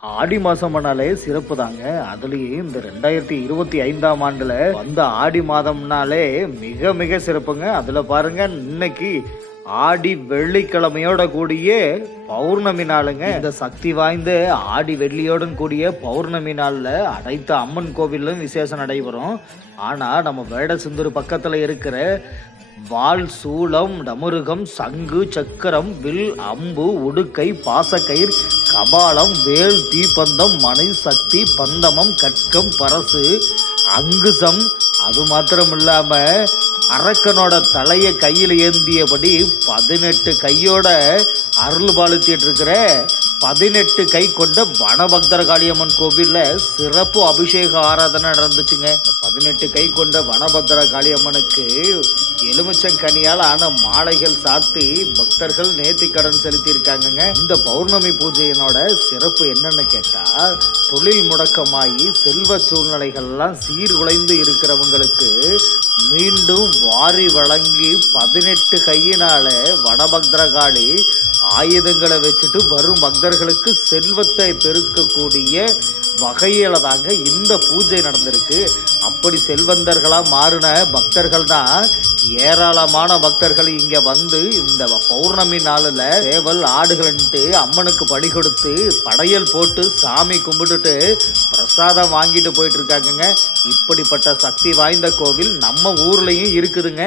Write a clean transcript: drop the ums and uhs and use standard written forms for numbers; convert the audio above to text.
ஆடி மாசம்னாலே சிறப்பு தாங்க. அதுலயும் இந்த 2025ஆம் ஆண்டுல வந்த ஆடி மாதம்னாலே மிக மிக சிறப்புங்க. அதுல பாருங்க இன்னைக்கு ஆடி வெள்ளிக்கிழமையோட கூடிய பௌர்ணமி நாளுங்க. இந்த சக்தி வாய்ந்த ஆடி வெள்ளியோடன் கூடிய பௌர்ணமி நாள்ல அனைத்து அம்மன் கோவிலும் விசேஷம் நடைபெறும். ஆனா நம்ம வேடசுந்தூர் பக்கத்துல இருக்கிற வாள், சூலம், டமுருகம், சங்கு, சக்கரம், வில், அம்பு, உடுக்கை, பாசக்கயிர், கபாலம், வேல், தீப்பந்தம், மனை சக்தி, பந்தமம், கட்கம், பரசு, அங்குசம், அது மாத்திரம் இல்லாம அரக்கனோட தலையை கையில் ஏந்தியபடி 18 கையோட அருள் பாலித்திட்டு இருக்கிற 18 கை கொண்ட வனபக்தர காளியம்மன் கோவில்ல சிறப்பு அபிஷேக ஆராதனை நடந்துச்சுங்க. இந்த 18 கை கொண்ட வனபக்தர காளியம்மனுக்கு எலுமிச்சங்கனியால் ஆன மாலைகள் சாத்தி பக்தர்கள் நேர்த்தி கடன் செலுத்தி இருக்காங்க. இந்த பௌர்ணமி பூஜையினோட சிறப்பு என்னன்னு கேட்டா, தொழில் முடக்கமாகி செல்வ சூழ்நிலைகள்லாம் சீர்குலைந்து இருக்கிறவங்களுக்கு மீண்டும் வாரி வழங்கி 18 கையினால வனபக்தர காளி ஆயுதங்களை வச்சுட்டு வரும் பக்தர்களுக்கு செல்வத்தை பெருக்கக்கூடிய வகையில தாங்க இந்த பூஜை நடந்திருக்கு. அப்படி செல்வந்தர்களாக மாறின பக்தர்கள் தான் ஏராளமான பக்தர்கள் இங்க வந்து இந்த பௌர்ணமி நாளில் சேவல் ஆடுகள்ன்ட்டு அம்மனுக்கு பலி கொடுத்து படையல் போட்டு சாமி கும்பிட்டுட்டு பிரசாதம் வாங்கிட்டு போயிட்டு இருக்காங்க. இப்படிப்பட்ட சக்தி வாய்ந்த கோவில் நம்ம ஊர்லயும் இருக்குதுங்க.